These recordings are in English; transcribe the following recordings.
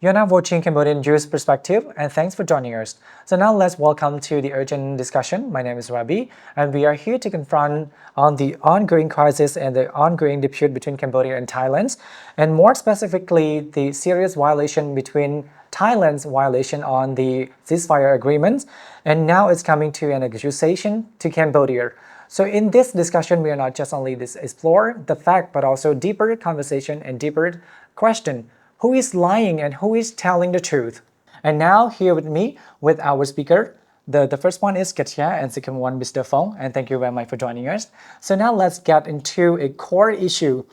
You're now watching Cambodian Youth Perspective, and thanks for joining us. So now let's welcome to the urgent discussion. My name is Rabi, and we are here to confront on the ongoing crisis and the ongoing dispute between Cambodia and Thailand, and more specifically, the serious violation between Thailand's violation on the Ceasefire Agreement, and now it's coming to an accusation to Cambodia. So in this discussion, we are not just only explore the fact, but also deeper conversation and deeper question. Who is lying and who is telling the truth? And now here with me with our speaker. The first one is Katia and second one Mr. Fong. And thank you very much for joining us. So now let's get into a core issue.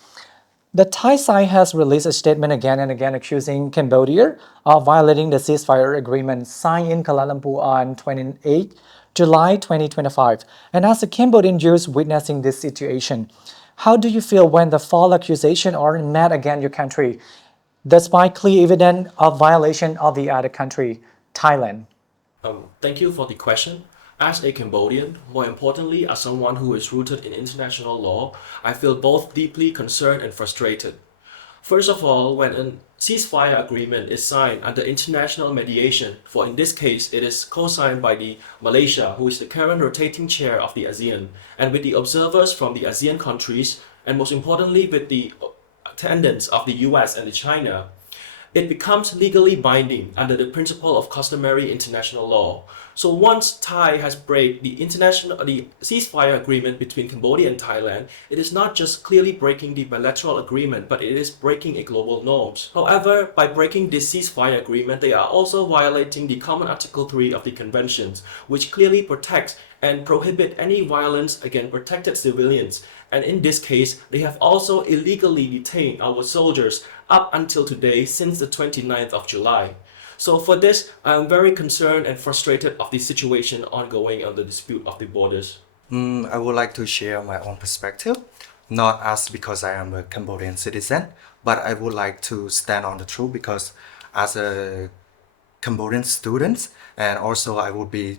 The Thai side has released a statement again and again accusing Cambodia of violating the ceasefire agreement signed in Kuala Lumpur on 28 July 2025. And as a Cambodian youth witnessing this situation, how do you feel when the false accusation are met against your country, despite clear evidence of violation of the other country, Thailand? Thank you for the question. As a Cambodian, more importantly, as someone who is rooted in international law, I feel both deeply concerned and frustrated. First of all, when a ceasefire agreement is signed under international mediation, for in this case it is co-signed by the Malaysia, who is the current rotating chair of the ASEAN, and with the observers from the ASEAN countries, and most importantly with the attendance of the US and the China, it becomes legally binding under the principle of customary international law. So once Thai has break the ceasefire agreement between Cambodia and Thailand, it is not just clearly breaking the bilateral agreement, but it is breaking a global norms. However, by breaking this ceasefire agreement, they are also violating the common Article 3 of the conventions, which clearly protects and prohibit any violence against protected civilians. And in this case, they have also illegally detained our soldiers up until today since the 29th of July. So for this, I'm very concerned and frustrated of the situation ongoing on the dispute of the borders. I would like to share my own perspective, not as because I am a Cambodian citizen, but I would like to stand on the truth because as a Cambodian student, and also I would be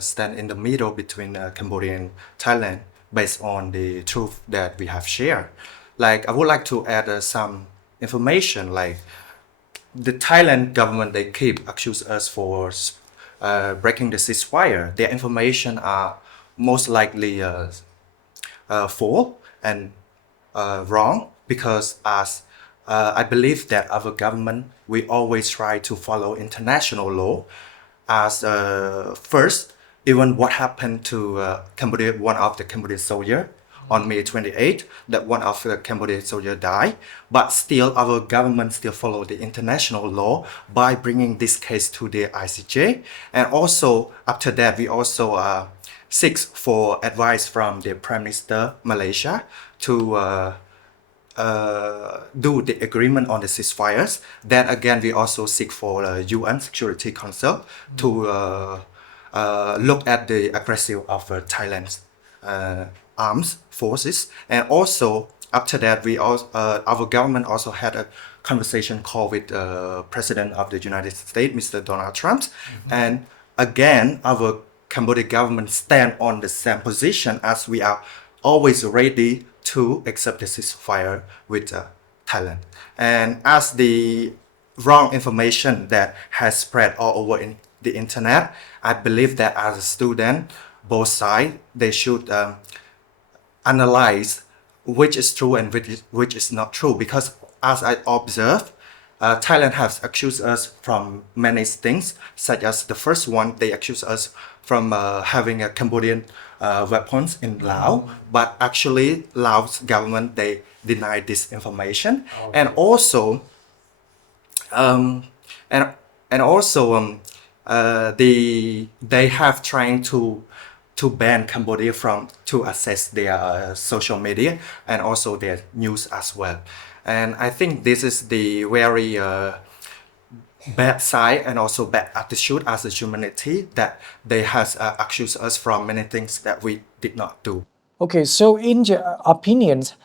stand in the middle between Cambodia and Thailand based on the truth that we have shared. Like I would like to add some information like the Thailand government, they keep accuse us for breaking the ceasefire. Their information are most likely false and wrong because as I believe that our government, we always try to follow international law. As first, even what happened to Cambodia, one of the Cambodian soldier on May 28, that one of the Cambodian soldier died, but still our government still follow the international law by bringing this case to the ICJ. And also after that, we also seek for advice from the Prime Minister Malaysia to do the agreement on the ceasefires. Then again, we also seek for UN Security Council to look at the aggressive of Thailand's armed forces. And also after that, our government also had a conversation call with President of the United States, Mr. Donald Trump. And again, our Cambodian government stand on the same position as we are always ready to accept the ceasefire with Thailand. And as the wrong information that has spread all over in the internet, I believe that as a student, both sides, they should analyze which is true and which is not true. Because as I observe, Thailand has accused us from many things, such as the first one, they accuse us from having a Cambodian weapons in Laos, but actually Laos government, they denied this information. And also, they have trying to ban Cambodia from to access their social media and also their news as well. And I think this is the very bad side and also bad attitude as a humanity that they has accused us from many things that we did not do. Okay, so in your opinions,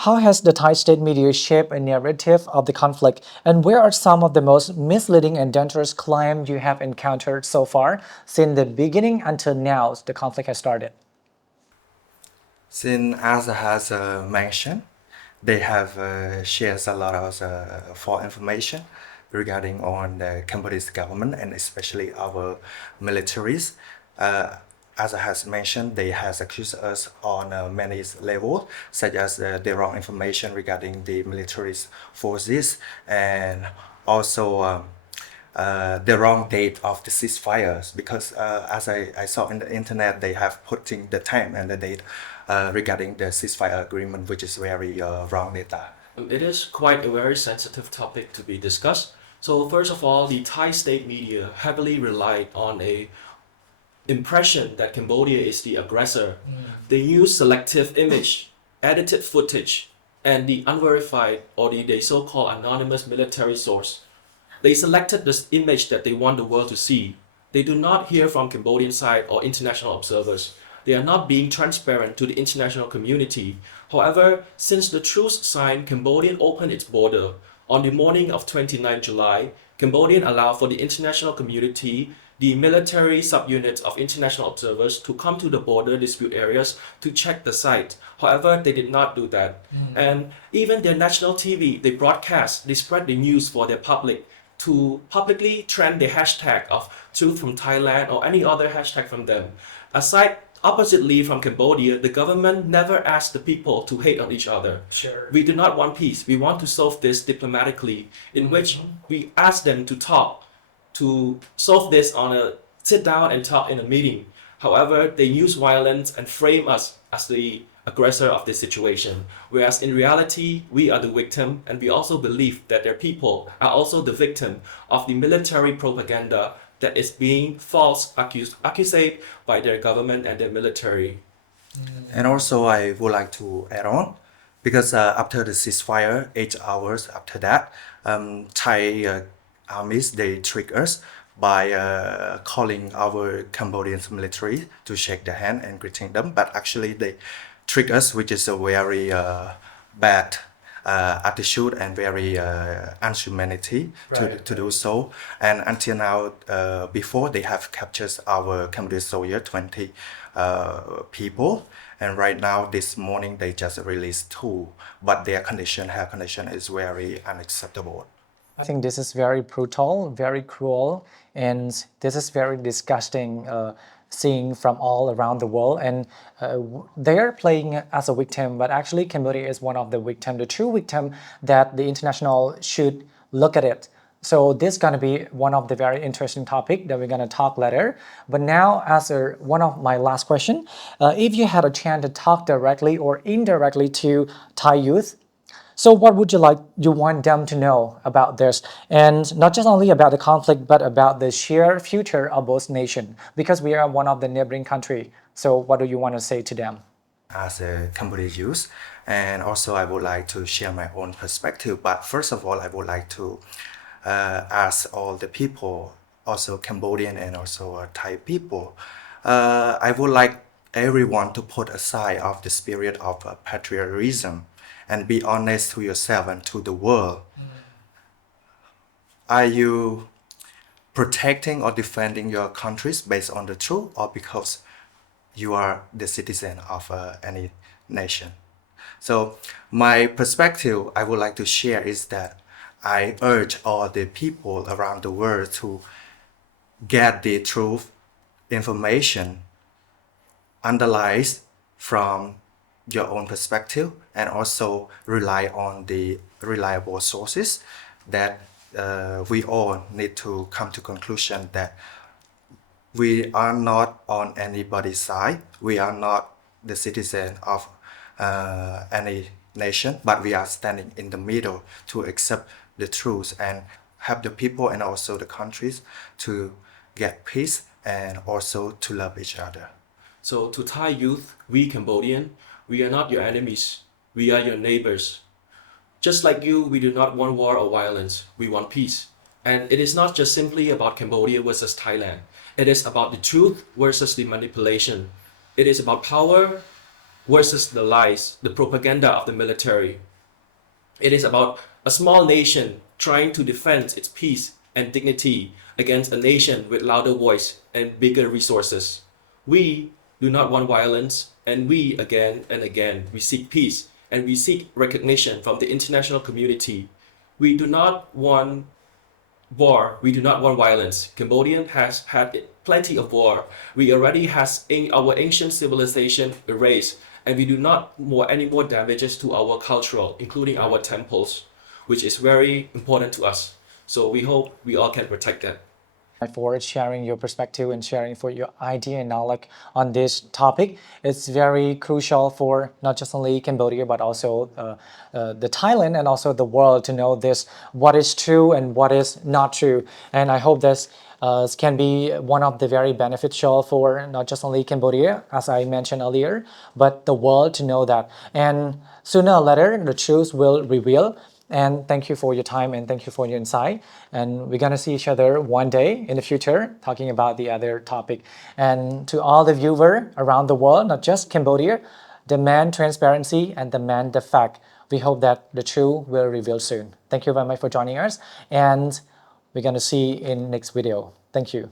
how has the Thai state media shaped a narrative of the conflict, and where are some of the most misleading and dangerous claims you have encountered so far since the beginning until now the conflict has started? Since as I has mentioned, they have shared a lot of false information regarding on the Cambodian government and especially our militaries. As I has mentioned, they has accused us on many levels, such as the wrong information regarding the military forces and also the wrong date of the ceasefires. Because as I saw in the internet, they have putting the time and the date regarding the ceasefire agreement, which is very wrong data. It is quite a very sensitive topic to be discussed. So first of all, the Thai state media heavily relied on a impression that Cambodia is the aggressor. They use selective image, edited footage, and the unverified or the so-called anonymous military source. They selected this image that they want the world to see. They do not hear from Cambodian side or international observers. They are not being transparent to the international community. However, since the truce sign, Cambodia opened its border. On the morning of 29 July, Cambodia allowed for the international community, the military subunits of international observers to come to the border dispute areas to check the site. However, they did not do that. And even their national TV, they broadcast, they spread the news for their public to publicly trend the hashtag of truth from Thailand or any other hashtag from them. Aside, oppositely from Cambodia, the government never asked the people to hate on each other. Sure. We do not want peace. We want to solve this diplomatically, in which we ask them to talk, to solve this on a sit down and talk in a meeting. However, they use violence and frame us as the aggressor of this situation, whereas in reality, we are the victim, and we also believe that their people are also the victim of the military propaganda that is being false accused by their government and their military. And also, I would like to add on, because after the ceasefire, 8 hours after that, Thai armies, they trick us by calling our Cambodian military to shake their hand and greeting them. But actually, they trick us, which is a very bad attitude and very inhumanity to do so. And until now, before they have captured our Cambodian soldier, 20 people. And right now, this morning, they just released 2. But their health condition is very unacceptable. I think this is very brutal, very cruel, and this is very disgusting seeing from all around the world. And they are playing as a victim, but actually Cambodia is one of the victims, the true victim that the international should look at it. So this is going to be one of the very interesting topic that we're going to talk later. But now, as one of my last question, if you had a chance to talk directly or indirectly to Thai youth, so what would you want them to know about this? And not just only about the conflict, but about the shared future of both nations, because we are one of the neighboring country. So what do you want to say to them? As a Cambodian youth, and also I would like to share my own perspective. But first of all, I would like to ask all the people, also Cambodian and also Thai people, I would like everyone to put aside of the spirit of patriotism and be honest to yourself and to the world. Are you protecting or defending your countries based on the truth, or because you are the citizen of any nation? So my perspective I would like to share is that I urge all the people around the world to get the truth information analyzed from your own perspective, and also rely on the reliable sources that we all need to come to conclusion that we are not on anybody's side. We are not the citizen of any nation, but we are standing in the middle to accept the truth and help the people and also the countries to get peace and also to love each other. So to Thai youth, we Cambodian, we are not your enemies. We are your neighbors. Just like you, we do not want war or violence. We want peace. And it is not just simply about Cambodia versus Thailand. It is about the truth versus the manipulation. It is about power versus the lies, the propaganda of the military. It is about a small nation trying to defend its peace and dignity against a nation with louder voice and bigger resources. We do not want violence, and we again and again, we seek peace and we seek recognition from the international community. We do not want war. We do not want violence. Cambodia has had plenty of war. We already has our ancient civilization erased, and we do not want any more damages to our cultural, including our temples, which is very important to us. So we hope we all can protect that. For sharing your perspective and sharing for your idea and knowledge on this topic. It's very crucial for not just only Cambodia but also the Thailand and also the world to know this, what is true and what is not true. And I hope this can be one of the very beneficial for not just only Cambodia, as I mentioned earlier, but the world to know that. And sooner or later, the truth will reveal. And thank you for your time and thank you for your insight. And we're gonna see each other one day in the future talking about the other topic. And to all the viewers around the world, not just Cambodia, demand transparency and demand the fact. We hope that the truth will reveal soon. Thank you very much for joining us. And we're gonna see in next video. Thank you.